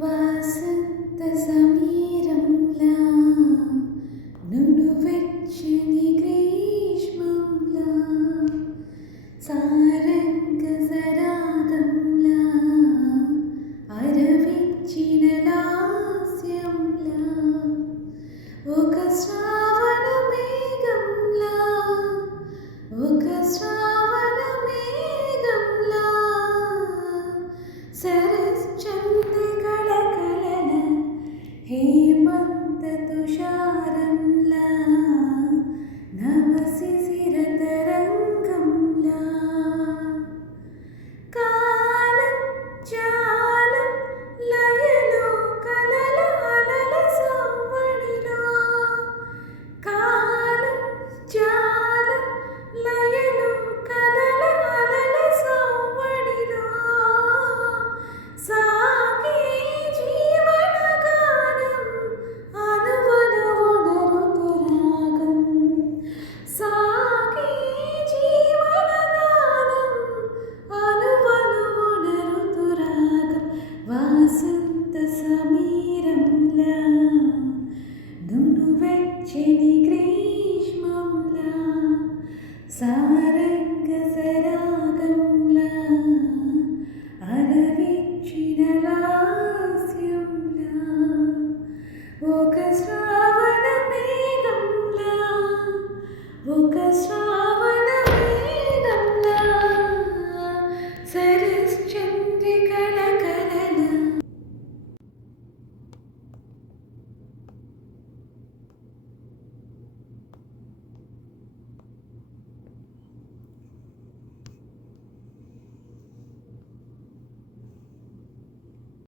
వాసంత సమీరంలా సమీరంలా దును వెచ్చని గ్రీష్మంలా సారంగ సరాగంలా అరవిచ్చిన లాస్యంలా ఒక శ్రావణ మేఘంలా ఒక శ్రావణ మేఘంలా సరస్